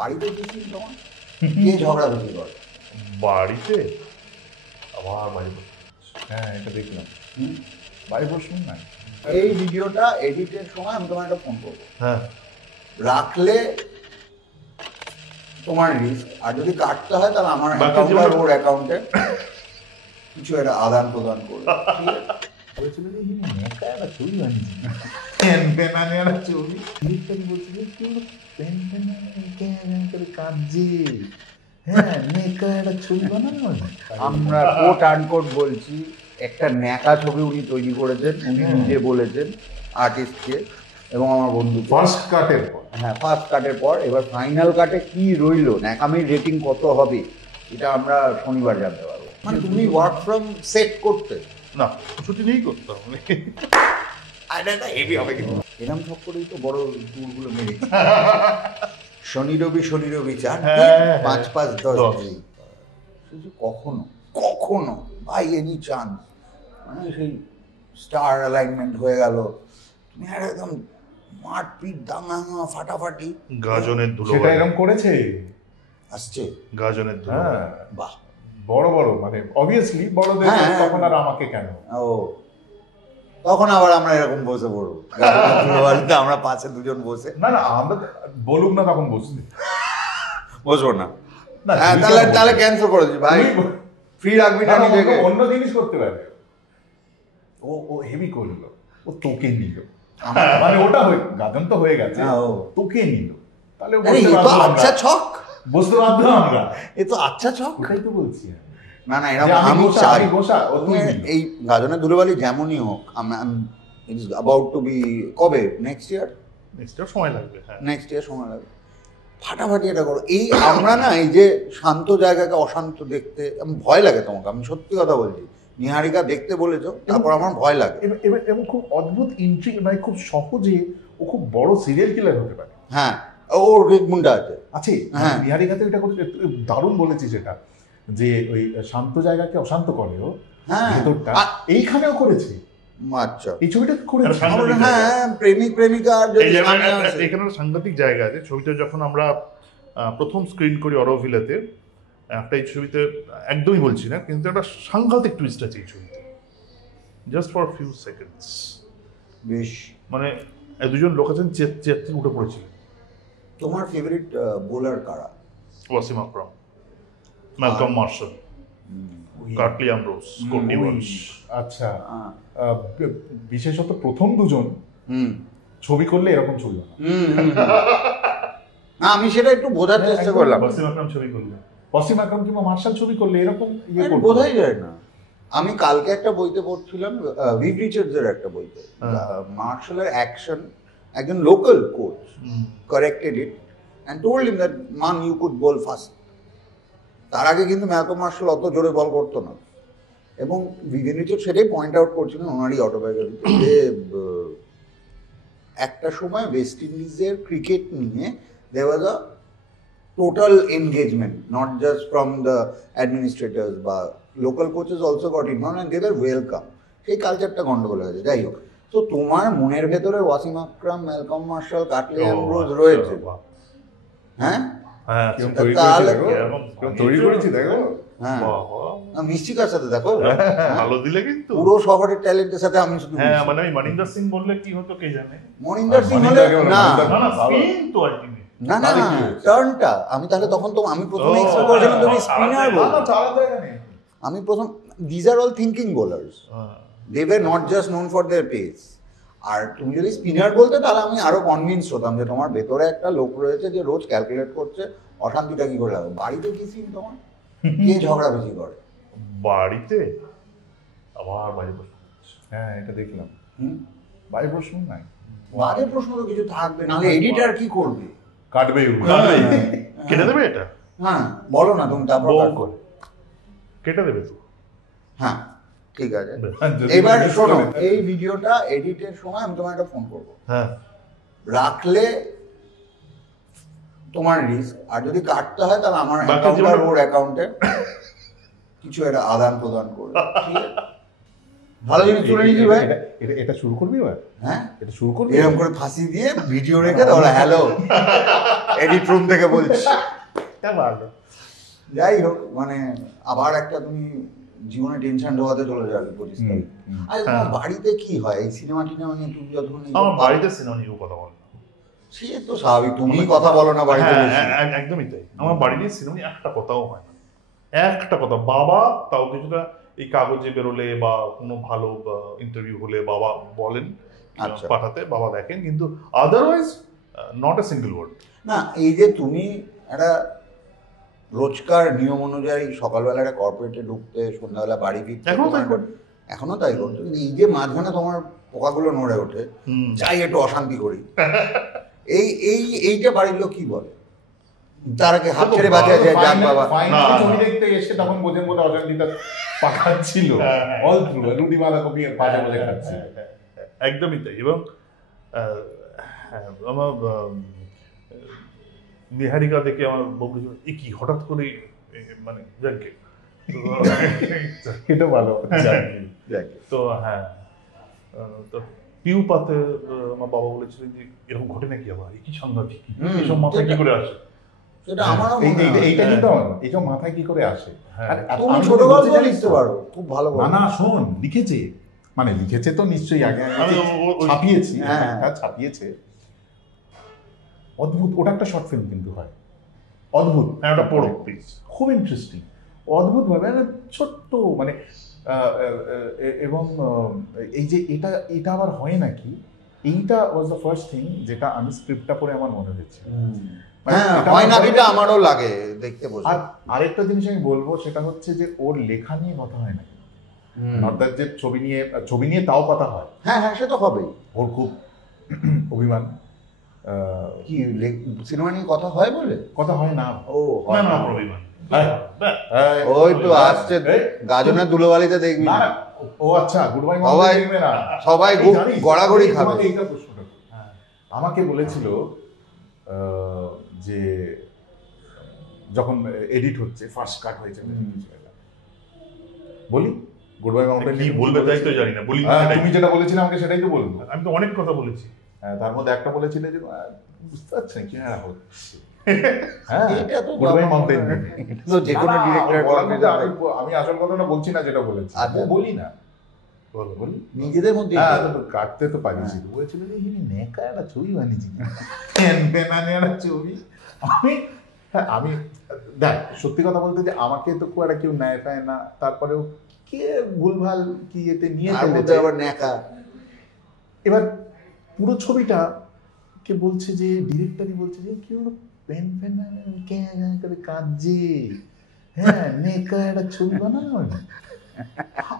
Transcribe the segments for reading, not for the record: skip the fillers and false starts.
বাড়িতে কি তোমার কে ঝগড়া বেশি করে? বাড়িতে আবার বাড়ি হ্যাঁ এটা দেখলাম। বাড়ি প্রশ্ন না। এই ভিডিওটা এডিটের সময় আমি তোমার একটা ফোন করবো, হ্যাঁ রাখলে তোমার রিস্ক, আর যদি কাটতে হয় তাহলে আমার বাকি অ্যাকাউন্ট আর জীবনে- ওর অ্যাকাউন্টে কিছু একটা আদান প্রদান করবে। ঠিক আছে? বলেছিল যে ইনি নেকা একটা ছবি বানিয়েছে, প্যান প্যানানে একটা ছবি লিখতে বলছিল কি হলো, প্যান প্যানানে কেন করে কাঁদছে, হ্যাঁ নেকা একটা ছবি বানানো। আমরা কোট আনকোট বলছি, একটা ন্যাকা ছবি উনি তৈরি করেছেন, উনি নিজে বলেছেন আর্টিস্টকে এবং আমার বন্ধু। ফার্স্ট কাটের পর হ্যাঁ, ফার্স্ট কাটের পর এবার ফাইনাল কাটে কি রইলো, ন্যাকামির রেটিং কত হবে এটা আমরা শনিবার জানতে পারবো। মানে তুমি ওয়ার্ক ফ্রম সেট করতে না ছুটি নেই করতাম হেভি হবে কিন্তু এরম সব করেই তো বড় ট্যুরগুলো মেরেছি। শনি রবি 4 হ্যাঁ, 5-5-10 শুধু কখনো কখনো বাই এনি চান্স মানে সেই স্টার অ্যালাইনমেন্ট হয়ে গেল, তুমি আর একদম মারপিট দাঙ্গা ফাটাফাটি গাজনের ধুলো সেটা এরকম করেছে। আসছে। গাজনের ধুলো হ্যাঁ বাহ, বড় বড় মানে অবভিয়াসলি বড়দের হ্যাঁ, তখন আর আমাকে কেন। ও তখন আবার আমরা এরকম বসে পড়বো বাড়িতে, আমরা পাশে দুজন বসে না না আমরা বলুক না তখন বসবি বসবো না। না, হ্যাঁ তুই তাহলে তো তাহলে বলবি। ক্যান্সেল করে দিচ্ছি ভাই, তুই- ফ্রি রাখবি না না, না, নিজেকে। অন্য- অন্য জিনিস করতে পারে। ও ও হেভি করলো, ও তোকে নিল, মানে ওটা হয়ে গাজন তো হয়ে গেছে, হ্যাঁ, ও। তোকে নিল, তাহলে ও আরে বসতে এ তো বাধ্য আমরা। আচ্ছা ছক, বসতে বাধ্য আমরা, এ তো আচ্ছা ছক। ওটাই তো বলছি আমি। না না যে এরকম আমি আমি বসা, চাই আমি বসা, ও তুই নিল। এই গাজনের ধুলোবালি যেমনই হোক, it is about to be কবে নেক্সট ইয়ার নেক্সট সময় লাগবে। হ্যাঁ সময় লাগবে, ফাটাফাটি এটা করো। এই আমরা না এই যে শান্ত জায়গাকে অশান্ত দেখতে আমি ভয় লাগে তোমাকে, আমি সত্যি কথা বলছি। নিহারিকা দেখতে বলেছো, তারপর আমার ভয় লাগে। এবং খুব অদ্ভুত ইন্ট্রিগ, মানে খুব সহজে ও খুব বড় সিরিয়াল কিলার হতে পারে। হ্যাঁ ওর গুণটা আছে। আছে হ্যাঁ। বিহারিকাতে এটা করতে দারুণ বলেছি, সেটা যে ওই শান্ত জায়গাকে অশান্ত করে ও হ্যাঁ ভেতরটা, এইখানেও করেছে, আচ্ছা এই ছবিটা করেছে। শান্ত আমরা জায়গা। হ্যাঁ প্রেমিক প্রেমিকা আর যদি এই যে সামনে আসে। এখানে একটা সাংঘাতিক জায়গা আছে। ছবিটা যখন আমরা প্রথম স্ক্রিন করি অরোভিলাতে, একটা এই ছবিতে একদমই বলছি না, কিন্তু একটা সাংঘাতিক টুইস্ট আছে এই ছবিতে, জাস্ট ফর ফিউ সেকেন্ডস। বেশ, মানে দুজন লোক আছেন চেয়ার থেকে উঠে পড়েছিলেন। তোমার ফেভারিট বোলার কারা? Wasim Akram, Malcolm Marshall, Curtly Ambrose, Courtney Walsh. আচ্ছা, বিশেষত প্রথম দুজন হুম ছবি করলে এরকম ছবি হয় না। না আমি সেটা একটু বোঝার চেষ্টা করলাম, ওয়াসিম আকরাম ছবি করলেন, ওয়াসিম আকরাম কিংবা মার্শাল ছবি করলে এরকম ইয়ে আরে করতো। বোঝাই যায় না। আমি কালকে একটা বইতে পড়ছিলাম, ভিভ রিচার্ডসের একটা বইতে, মার্শালের অ্যাকশন, একজন local coach corrected it and told him that man you could bowl fast. তার আগে কিন্তু ম্যালকম মার্শাল অত জোরে বল করতো না, এবং ভিভিয়ান রিচার্ডস সেটাই পয়েন্ট আউট করছিলেন ওনারই অটোবায়োগ্রাফিতে যে একটা সময় ওয়েস্ট ইন্ডিজের ক্রিকেট নিয়ে there was a total engagement, not just from the administrators, but local coaches also got involved and they were welcome. সেই কালচারটা গন্ডগোল হয়েছে। যাই হোক, তো তোমার মনের ভেতরে Wasim Akram, Malcolm Marshall, Curtly Ambrose রয়েছে, হ্যাঁ? হ্যাঁ কিরম তৈরি তাহলে করেছি দেখো, কিরম তৈরি করেছি দেখো। হ্যাঁ, বাবা, মিষ্টিকার সাথে দেখো, ভালো দিলে কিন্তু। পুরো শহরের ট্যালেন্টের সাথে আমি শুধু হ্যাঁ মানে আমি মনিন্দর সিং বললে কি হতো কে জানে। মনিন্দর সিং হলে মনিন্দরকে বলো, না মনিন্দর। না না ভালো। স্পিন তো আলটিমেট। না না তাহলে কি হয়েছে? টার্নটা আমি তাহলে তখন তো আমি প্রথমে ও, এক্সপেক্ট করেছিলাম তুমি আলাদা- স্পিনার আলাদা- বল। না, চালার জায়গা নেই। আমি প্রথম, these are all thinking bowlers, they were not just known for their pace. আর তুমি যদি স্পিনার বলতে তাহলে আমি আরো কনভিন্স হতাম যে তোমার ভেতরে একটা লোক রয়েছে যে রোজ ক্যালকুলেট করছে অশান্তিটা কি করে লাগবে। বাড়িতে কি সিন তোমার, কে ঝগড়া বেশি করে? বাড়িতে আবার বাড়ি বসে হ্যাঁ এটা দেখলাম, হুম, বাড়ি প্রশ্ন নাই, বাজে প্রশ্ন তো কিছু থাকবে, নাহলে এডিটার কি করবে? কাটবে কেটে দেবে এটা, হ্যাঁ বলো না তুমি, তারপর বউ কাটো। করে কেটে দেবে তো। হ্যাঁ ঠিক আছে। যদি এবার miss শোনো, করে- এই ভিডিওটা এডিটের সময় আমি তোমার একটা ফোন করবো, হ্যাঁ রাখলে তোমার রিস্ক, আর যদি কাটতে হয় তাহলে আমার বাকি অ্যাকাউন্ট আর জীবনে- ওর অ্যাকাউন্টে কিছু একটা আদান প্রদান করবে। ঠিক আছে? ভালো জিনিস শুনে নিয়েছি ভাই। এটা শুরু করবি এবার? হ্যাঁ, এটা শুরু করবি এরকম করে ফাঁসি দিয়ে ভিডিও রেখে তাহলে হ্যালো এডিট রুম থেকে বলছি। যাই হোক, মানে আবার একটা তুমি জীবনে টেনশন ঢোকাতে চলে যাবে 25 তারিখ। আর তোমার বাড়িতে কি হয় এই সিনেমা টিনেমা নিয়ে? তুমি যতক্ষণ আমার বাড়িতে সিনেমা নিয়ে কথা বলে না। সে তো স্বাভাবিক, তুমি কথা বলো না বাড়িতে বেশি। একদমই তাই, আমার বাড়ি নিয়ে সিনেমা নিয়ে একটা কথাও হয় না, একটা কথা। বাবা তাও কিছুটা এই কাগজে বেরোলে বা কোনো ভালো ইন্টারভিউ হলে বাবা বলেন পাঠাতে, বাবা দেখেন, কিন্তু otherwise not a single word. না, এই যে তুমি একটা রোজকার নিয়ম অনুযায়ী সকালবেলা একটা কর্পোরেটে ঢুকতে, সন্ধ্যাবেলা বাড়ি ফিরতে, এখনো তাই করছো, কিন্তু এই যে মাঝখানে তোমার পোকাগুলো নড়ে ওঠে, যাই একটু অশান্তি করি, এইটা বাড়ির লোক কি বলে? তার আগে হাত ছেড়ে বাঁচা যায়, যাক বাবা। ছবি দেখতে এসে তখন বোঝেন মতো অশান্তিটা পাকাচ্ছিল, অল থ্রু রুটি বাঁধাকপি পাশে বসে খাচ্ছি। একদমই তাই। এবং আমার নিহারিকা দেখে আমার বউ এ কি হঠাৎ করে, মানে যাকে এটা ভালো। তো হ্যাঁ, তো পিউ পাতে আমার বাবা বলেছিলেন যে এরকম ঘটে নাকি, আবার কি সাংঘাতিক, এসব মাথায় কি করে আসে? সেটা আমারও এইটা কিন্তু এইসব মাথায় কি করে আসে? তুমি ছোট গল্প লিখতে পারো, খুব ভালো। না শোন, লিখেছে, মানে লিখেছে তো নিশ্চয়ই, আগে ছাপিয়েছি, ছাপিয়েছে। অদ্ভুত, ওটা একটা শর্ট ফিল্ম কিন্তু হয়, অদ্ভুত। একটা পড়ো প্লিজ, খুব ইন্টারেস্টিং, অদ্ভুত ভাবে, ছোট্ট মানে। এবং এই যে এটা আবার হয় নাকি, এইটা ওয়াজ দ্য ফার্স্ট থিং যেটা আমি স্ক্রিপ্টটা পড়ে আমার মনে হয়েছে। হয় নাকিটা আমারও লাগে দেখতে বসে। আর আরেকটা জিনিস আমি বলবো, সেটা হচ্ছে যে ওর লেখা নিয়ে কথা হয় নাকি, নট দ্যাট যে ছবি নিয়ে তাও কথা হয়। হ্যাঁ হ্যাঁ, সে তো হবেই। ওর খুব অভিমান। কি সিনেমা নিয়ে কথা হয় বলে? কথা হয় না। ও হয় না, অভিমান। ওই তো আসছে গাজনের ধুলোবালিতে দেখবি। ও আচ্ছা, গুড বাই সবাই গড়াগড়ি খাবে। এইটা প্রশ্নটা আমাকে বলেছিল যে যখন এডিট হচ্ছে, ফার্স্ট কাট হয়েছে, বলি গুড বাই মাউন্টেন কি বলবে তাই তো জানি না, বলি তুমি যেটা বলেছিলে আমাকে সেটাই তো বলবো। আমি তো অনেক কথা বলেছি। তার মধ্যে একটা বলেছিলে যে বুঝতে পারছেন কি হচ্ছে। আমি আসল কথাটা বলছি না, যেটা বলেছি বলি না, বলি নিজেদের মধ্যে কাটতে তো পারিস। বলেছিল যে নেকা একটা ছবি বানিয়েছি, ছবি। আমি দেখ, সত্যি কথা বলতে যে আমাকে তো খুব একটা কেউ ন্যায় পায় না, তারপরেও কে ভুলভাল কি এতে নিয়ে আবার নেকা। এবার পুরো ছবিটা কে বলছে যে, ডিরেক্টরই বলছে যে কি হলো, পেন করে কাঁদছে, হ্যাঁ নেকা একটা ছবি বানানো।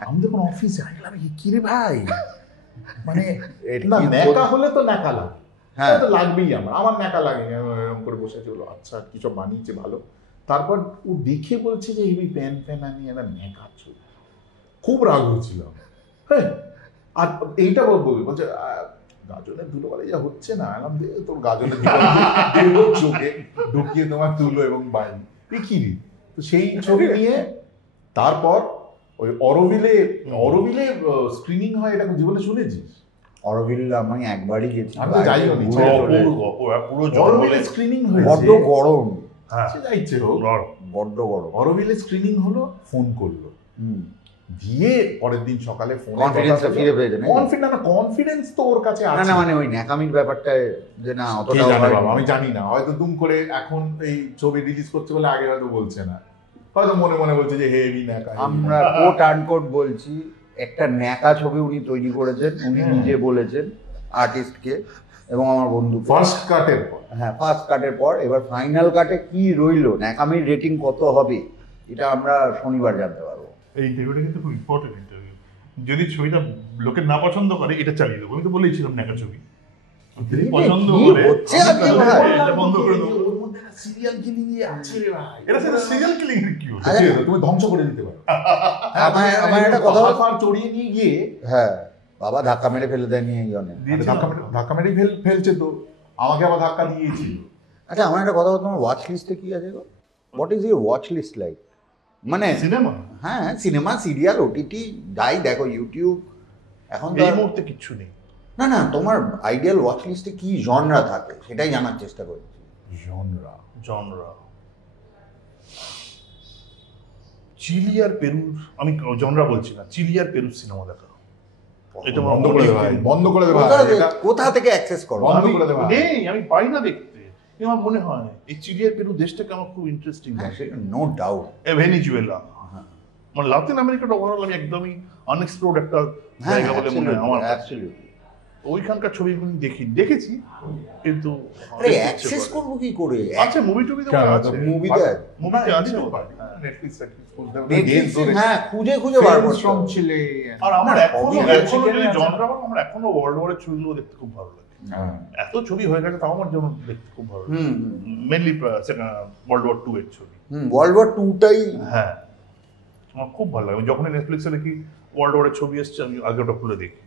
আমি যখন অফিসে আসলাম, কি রে ভাই, মানে নেকা হলে তো নেকা লাগে, হ্যাঁ তো লাগবেই, আমার নেকা লাগে। এরকম করে বসে চলো, আচ্ছা কি সব বানিয়েছে ভালো। তারপর ও দেখে বলছে যে এই প্যান আনি একটা নেকা ছবি, খুব রাগ হচ্ছিল। হ্যাঁ, আর এইটা বলছে গাজনের ধুলোবালি যা হচ্ছে না, আলাম দিয়ে তোর গাজনের চোখে ঢুকিয়ে তোমার তুলো এবং বাইরে কি রে। তো সেই ছবি নিয়ে তারপর ওই অরোভিলে স্ক্রিনিং হয়, এটা জীবনে শুনেছিস? অরোভিল আমি একবারই গেছি, আমি তো যাইও নি। অরোভিলে স্ক্রিনিং হয়েছে, বড্ড গরম, সে যা ইচ্ছে হোক, বড্ড গরম। অরোভিলে স্ক্রিনিং হলো, ফোন করলো, দিয়ে পরের দিন সকালে ফোন কনফিডেন্স ফিরে পেয়েছে। কনফিডেন্স তো ওর কাছে আছে না, মানে ওই ন্যাকামির ব্যাপারটা যে না অতটা আমি জানি না, হয়তো দুম করে এখন এই ছবি রিলিজ করছে বলে আগে হয়তো বলছে না, হয়তো মনে মনে বলছে যে হেভি ন্যাকা। আমরা কোট আনকোট বলছি, একটা ন্যাকা ছবি উনি তৈরি করেছেন, উনি নিজে বলেছেন আর্টিস্টকে এবং আমার বন্ধু। ফার্স্ট কাটের পর, হ্যাঁ ফার্স্ট কাটের পর, এবার ফাইনাল কাটে কি রইলো, ন্যাকামির রেটিং কত হবে, এটা আমরা শনিবার জানতে পারবো। এই ইন্টারভিউটা কিন্তু খুব ইম্পর্টেন্ট ইন্টারভিউ। যদি ছবিটা লোকে না পছন্দ করে, এটা চালিয়ে দেবো। আমি তো বলেইছিলাম নেকা ছবি, পছন্দ করে এটা বন্ধ করে দেবো। সিরিয়াল কিলিং আছে রে ভাই, এটা সেটা সিরিয়াল কিলিং এর কি হচ্ছে, তুমি ধ্বংস করে দিতে পারো। আমার একটা কথা চড়িয়ে নিয়ে গিয়ে, হ্যাঁ বাবা ধাক্কা মেরে ফেলে দেয়নি এই জন্য, ধাক্কা মেরে ফেলছে তো, আমাকে আবার ধাক্কা দিয়েছি। আচ্ছা আমার একটা কথা, তোমার ওয়াচ লিস্টে কি আছে গো? What is your watch list like? মানে সিনেমা, হ্যাঁ সিনেমা, সিরিয়াল, ওটিটি, যাই দেখো, ইউটিউব, এখন এই মুহূর্তে কিচ্ছু নেই। না না, তোমার আইডিয়াল ওয়াচ লিস্টে কি জনরা থাকে সেটাই জানার চেষ্টা করছি। জনরা চিলি আর পেরুর, আমি জনরা বলছি না, চিলি আর পেরুর সিনেমা দেখা। এটা বন্ধ করে দে ভাই, বন্ধ করে দে ভাই। কোথা থেকে অ্যাক্সেস করো? বন্ধ করে দে ভাই। নেই, আমি পাই না দেখতে। আমার মনে হয় এই চিলি আর পেরু দেশটাকে আমার খুব ইন্টারেস্টিং লাগে। No doubt. ভেনিজুয়েলা, মানে লাতিন আমেরিকাটা ওভারঅল আমি একদমই আনএক্সপ্লোর্ড একটা জায়গা বলে মনে হয় আমার কাছে। ওইখানকার ছবিগুলো দেখেছি কিন্তু অ্যাক্সেস করব কি করে? আচ্ছা, মুভি টুবি তো আছে, মুভিতে আছে নেটফ্লিক্স হ্যাঁ, খুঁজে খুঁজে বার করতে ফ্রম হবে। চিলে। আর আমার না, এখনো সবই যদি জনরা বলো, আমার এখনো ওয়ার্ল্ড ওয়ারের ছবিগুলো দেখতে খুব ভালো লাগে। এত ছবি হয়ে গেছে তাও আমার যেমন দেখতে খুব ভালো লাগে। মেনলি ওয়ার্ল্ড ওয়ার 2 এর ছবি। ওয়ার্ল্ড ওয়ার 2 টাই হ্যাঁ, আমার খুব ভালো লাগে। যখন নেটফ্লিক্সে দেখি ওয়ার্ল্ড ওয়ারের ছবি এসছে, আমি আগে ওটা খুলে দেখি।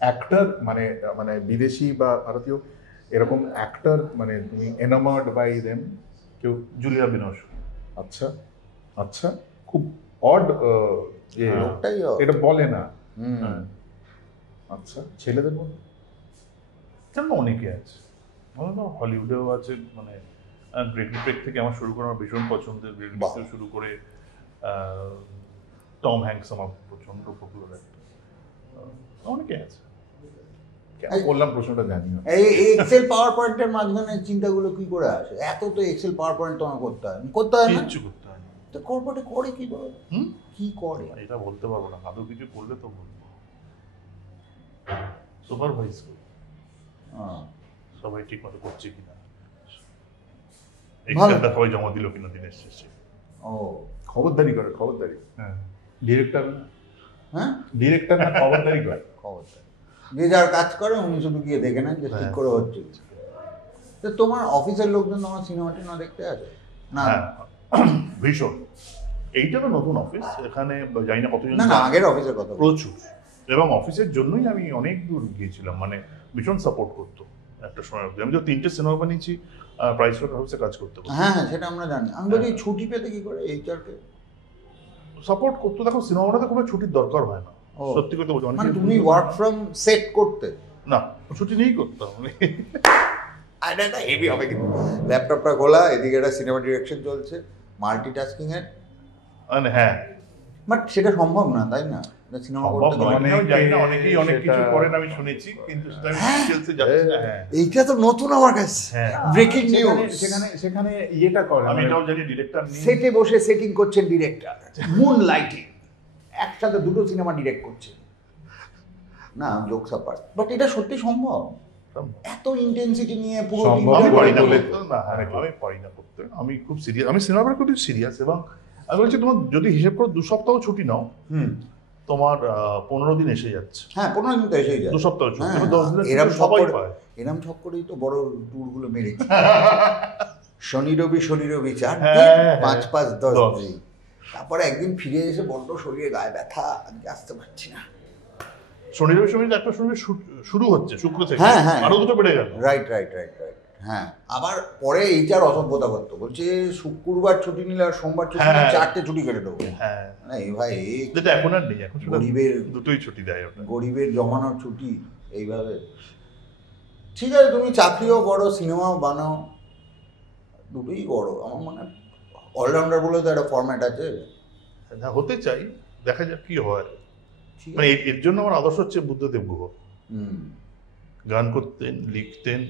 অ্যাক্টর মানে মানে বিদেশি বা ভারতীয় এরকম অ্যাক্টর, মানে তুমি এনামার্ড বাই দেম কেউ? Julia beans. আচ্ছা আচ্ছা, খুব অড লোকটাই এটা বলে না। হ্যাঁ, আচ্ছা, ছেলেদের মধ্যে কেন অনেকে আছে, হলিউডেও আছে, মানে গ্রেগরি পেক থেকে আমার শুরু করে আমার ভীষণ পছন্দের, গ্রেগরি পেক থেকে শুরু করে টম হ্যাঙ্কস আমার প্রচন্ড পপুলার একটা, অনেকে আছে। কেন বললাম প্রশ্নটা জানি না। এই এক্সেল পাওয়ার পয়েন্টের মাঝখানে চিন্তাগুলো কি করে আসে? এত তো এক্সেল পাওয়ার পয়েন্ট তোমার করতে হয় না? কিচ্ছু করতে হয় না। তো কর্পোরেটে করে কি বলো? কি করে? এটা বলতে পারবো না, আদৌ কিছু করলে তো বলবো। সুপারভাইজ করি সবাই ঠিক মতো করছে কিনা, এক্সেলটা সবাই জমা দিল কিনা দিনের শেষে। ও, খবরদারি করে, খবরদারি। হ্যাঁ, ডিরেক্টর হ্যাঁ, ডিরেক্টর না, খবরদারি করে। খবরদার। যে যার কাজ করে উনি শুধু গিয়ে দেখে নেন যে ঠিক করে হচ্ছে। তো তোমার অফিসের লোকজন তোমার সিনেমা টিনেমা দেখতে আসে না? হ্যাঁ, ভীষণ। এইটা তো নতুন অফিস, এখানে জানি না কতজন। না না, আগের অফিসের কথা বলছি। প্রচুর, এবং অফিসের জন্যই আমি অনেক দূর গিয়েছিলাম, মানে ভীষণ সাপোর্ট করতো একটা সময় অবধি। আমি তো 3টে সিনেমা বানিয়েছি, প্রাইস অফিসে কাজ করতে করতে। হ্যাঁ হ্যাঁ, সেটা আমরা জানি। আমি বলি ছুটি পেতে কি করে এইচআর কে সাপোর্ট করতো। দেখো, সিনেমা বানাতে কোনো ছুটির দরকার হয় না, ও, সত্যি কথা বলছি। মানে তুমি ওয়ার্ক ফ্রম সেট করতে? না, ছুটি নিয়েই করতাম আমি। আরে না, হেভি হবে কিন্তু। ল্যাপটপটা খোলা, এদিকে একটা সিনেমা ডিরেকশন চলছে, মাল্টিটাস্কিং এর। মানে হ্যাঁ, বাট সেটা সম্ভব না, তাই না? সিনেমা সম্ভব করতে নয়, গেলে আমি জানি না, অনেকেই অনেক কিছু করেন আমি শুনেছি, কিন্তু সেটা আমি ডিটেইলসে যাচ্ছি না। হ্যাঁ, এইটা তো নতুন আমার কাছে, হ্যাঁ, ব্রেকিং নিউজ। সেখানে সেখানে ইয়েটা করে, আমি মানে এটাও জানি ডিরেক্টর নেই। সেটে বসে সেটিং করছেন ডিরেক্টর, মুন লাইটিং, একসাথে দুটো সিনেমা ডিরেক্ট করছে। না, জোকস অ্যাপার্ট, বাট এটা সত্যি সম্ভব? এত ইন্টেন্সিটি নিয়ে পুরো সম্ভব। আমি পারি না বলে করতে, না, হ্যাঁ, আমি পারি না করতে। আমি খুব সিরিয়াস, আমি সিনেমার খুব সিরিয়াস। এবং আমি বলছি, তোমার যদি হিসেব করো 2 সপ্তাহ ছুটি নাও, তোমার 15 দিন এসে যাচ্ছে। হ্যাঁ, 15 দিন তো এসেই যায়। 2 সপ্তাহ ছুটি, হ্যাঁ, 10 দিনের এরম ছুটি সব সবাই করে- পায়। এরম সব করেই তো বড় ট্যুরগুলো মেরেছি। শনি রবি 4 হ্যাঁ, দিন, হ্যাঁ, 5-5-10 10 দিন। তারপরে একদিন ফিরে এসে বড্ড শরীরে গায়ে ব্যথা, আজকে আসতে পারছি না। শনি রবি সময় একটা সময় শুরু হচ্ছে শুক্র থেকে, হ্যাঁ, হ্যাঁ। আরো 2টো বেড়ে গেল। Right right right right. হ্যাঁ, আবার পরে এইটার অসভ্যতা করতো, বলছে শুক্রবার ছুটি নিলে আর সোমবার ছুটি নিলে হ্যাঁ। 4টে ছুটি কেটে দেবো। হ্যাঁ, না এই ভাই, যেটা এখন আর নেই, এখন সেটা গরিবের- দুটোই ছুটি দেয় ওটা। গরিবের জমানোর ছুটি এইভাবে। ঠিক আছে, তুমি চাকরিও করো, সিনেমাও বানাও, দুটোই করো। আমার মনে হয় অলরাউন্ডার বলে তো একটা ফরম্যাট আছে। হ্যাঁ, হতে চাই, দেখা যাক কি হয়। ঠিক মানে আছে। এর জন্য আমার আদর্শ হচ্ছে বুদ্ধদেব গুহ। হুম গান করতেন, লিখতেন,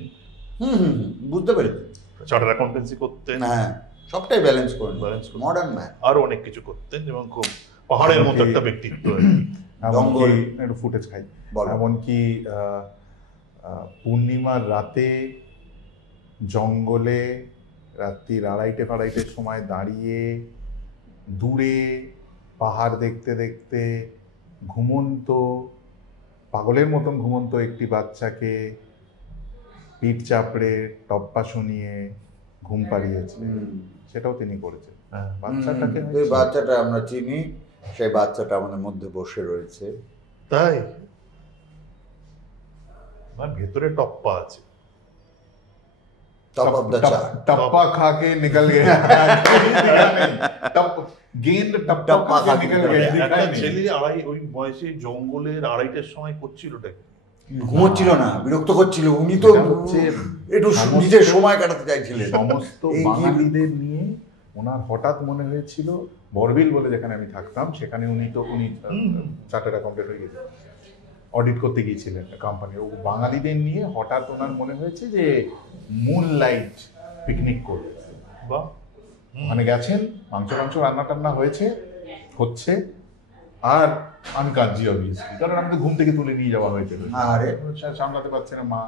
হুম হুম হুম, বুঝতে পেরেছি। চার্টার অ্যাকাউন্টেন্সি করতেন, হ্যাঁ, সবটাই ব্যালেন্স করেন, Balance করেন। Modern man. আরো অনেক কিছু করতেন, এবং খুব পাহাড়ের মতো একটা ব্যক্তিত্ব আর কি। জঙ্গল। এমনকি একটু ফুটেজ খাই, বলো। এমনকি পূর্ণিমার রাতে জঙ্গলে রাত্রি 2:30-2:30 সময় দাঁড়িয়ে দূরে পাহাড় দেখতে দেখতে ঘুমন্ত, পাগলের মতন ঘুমন্ত একটি বাচ্চাকে পিঠ চাপড়ে টপ্পা শুনিয়ে ঘুম পাড়িয়েছে, সেটাও তিনি করেছেন। বাচ্চাটাকে এই বাচ্চাটা আমরা চিনি, সেই বাচ্চাটা আমাদের মধ্যে বসে রয়েছে। তাই আমার ভেতরে টপ্পা আছে। टॉप ऑफ द चार्ट टप्पा खा के निकल गए गेंद टप्पा खा के निकल गए একটা ছেলে ওই বয়সে জঙ্গলের 2:30টার সময় করছিলটা ঘুমোচ্ছিল না, বিরক্ত করছিল। উনি তো একটু নিজের সময় কাটাতে চাইছিলেন। সমস্ত বাঙালিদের নিয়ে ওনার হঠাৎ মনে হয়েছিল, বরবিল বলে যেখানে আমি থাকতাম সেখানে উনি চার্টার্ড অ্যাকাউন্টেন্ট হয়ে গেছে, অডিট করতে গিয়েছিলেন কোম্পানির। ও বাঙালিদের নিয়ে হঠাৎ ওনার মনে হয়েছে যে মুন লাইট পিকনিক করবে। বা ওখানে গেছেন, মাংস রান্না টান্না হচ্ছে, আর আমি কাঁদছি অবভিয়াসলি, কারণ আমি তো ঘুম থেকে তুলে নিয়ে যাওয়া হয়েছিল, আরে সামলাতে পারছে না মা।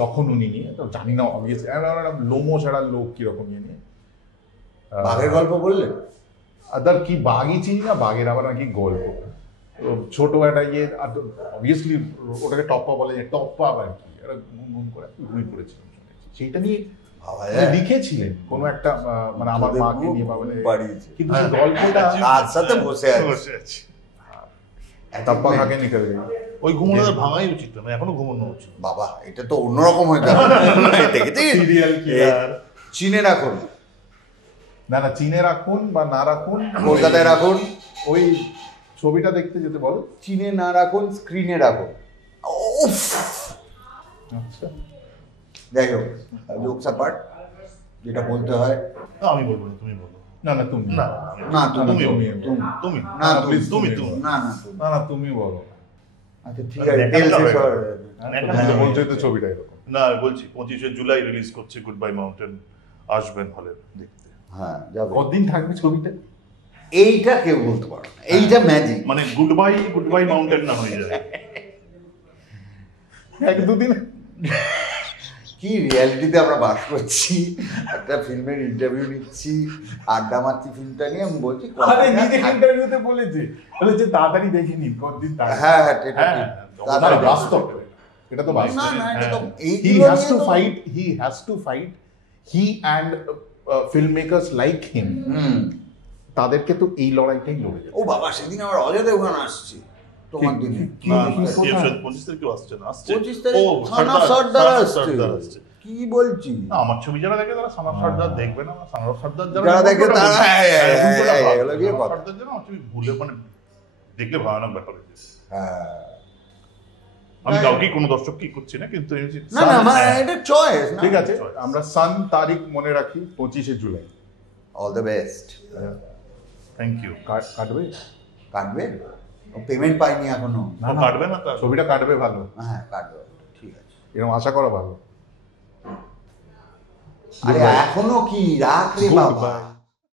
তখন উনি নিয়ে, তো জানি না অবভিয়াসলি লোমো ছাড়া লোক কিরকম নিয়ে বাঘের গল্প বললেন। আদার কি বাঘই চিনি না, বাঘের আবার নাকি গল্প ছোট একটা ইয়ে, আর অবভিয়াসলি ওটাকে টপ্পা বলে, যে টপ্পা আবার কি, এটা গুনগুন করে ঘুমিয়ে পড়েছিলাম, সেইটা নিয়ে লিখেছিলেন কোনো একটা, মানে আমার মাকে নিয়ে বাড়িয়েছে, কিন্তু সেই গল্পটা তার সাথে বসে আছে টপ্পা খাকে নিকল গেল। ওই ঘুমোনো ভাঙাই উচিত না, এখনো ঘুমানো উচিত। বাবা এটা তো অন্যরকম হয়ে যাবে। সিরিয়াল কিলার চীনে রাখুন, না চীনে রাখুন বা না রাখুন, কলকাতায় রাখুন, ওই ছবিটা দেখতে যেতে বলো। চীনে না রাখুন, স্ক্রিনে রাখুন। আচ্ছা যাই হোক, জোকস অ্যাপার্ট, যেটা বলতে হয়। আমি বলবো না, তুমি বলো। না তুমি না না তুমি তুমি তুমি না প্লিজ তুমি না তুমি বলো। আচ্ছা ঠিক আছে, তেল শেষ হয়ে হ্যাঁ, বলছো তো ছবিটা এরকম। না বলছি 25শে জুলাই রিলিজ করছে গুড বাই মাউন্টেন, আসবেন হলে দেখতে। হ্যাঁ যাবে। কতদিন থাকবে ছবিটা এইটা কেউ বলতে পারো না, এইটা ম্যাজিক। মানে গুড বাই মাউন্টেন না হয়ে যায়। এক দুদিন কি রিয়ালিটিতে আমরা বাস করছি, একটা ফিল্মের ইন্টারভিউ নিচ্ছি, আড্ডা মারছি ফিল্মটা নিয়ে, আমি বলছি আরে নিজে ইন্টারভিউতে বলেছে তাড়াতাড়ি দেখে নিন কতদিন থাকবে। হ্যাঁ হ্যাঁ এটা হ্যাঁ, ঠিক। হ্যাঁ, তাড়াতাড়ি বাস্তব, এটা তো বাস্তব। না না এটা তো he এইগুলো has to নিয়ে তো- fight, he and filmmakers like him, তাদেরকে তো এই লড়াইটাই লড়ে যাবে। ও বাবা, সেদিন আমার অজয় দেবগন আসছে তোমার দিনে। না, কি না, কোথায়? 25 তারিখেও আসছে না, আসছে 25 তারিখ ও, সানা সর্দার আসছে। কি বলছি? না, আমার ছবি যারা দেখে তারা সানার সর্দার দেখবে না, সানার সর্দার যারা দেখে তারা এগুলো দিয়ে কথা। সর্দার যেন আমার ছবি ভুলে, মানে দেখলে ভয়ানক ব্যাপার হয়েছে। হ্যাঁ আমি কাউকে কোনো দর্শক কি করছি না, কিন্তু আমি না না মানে এটা চয়েস না। ঠিক আছে, আমরা সান তারিখ মনে রাখি 25শে জুলাই। All the best. Thank you. কাটবে কাটবে? পেমেন্ট পাইনি এখনো। না না কাটবে না তার ছবিটা কাটবে ভালো, হ্যাঁ কাটবে, ঠিক আছে। এরকম আশা করা ভালো। আরে এখনো কি, রাখ রে বাবা। Goodbye.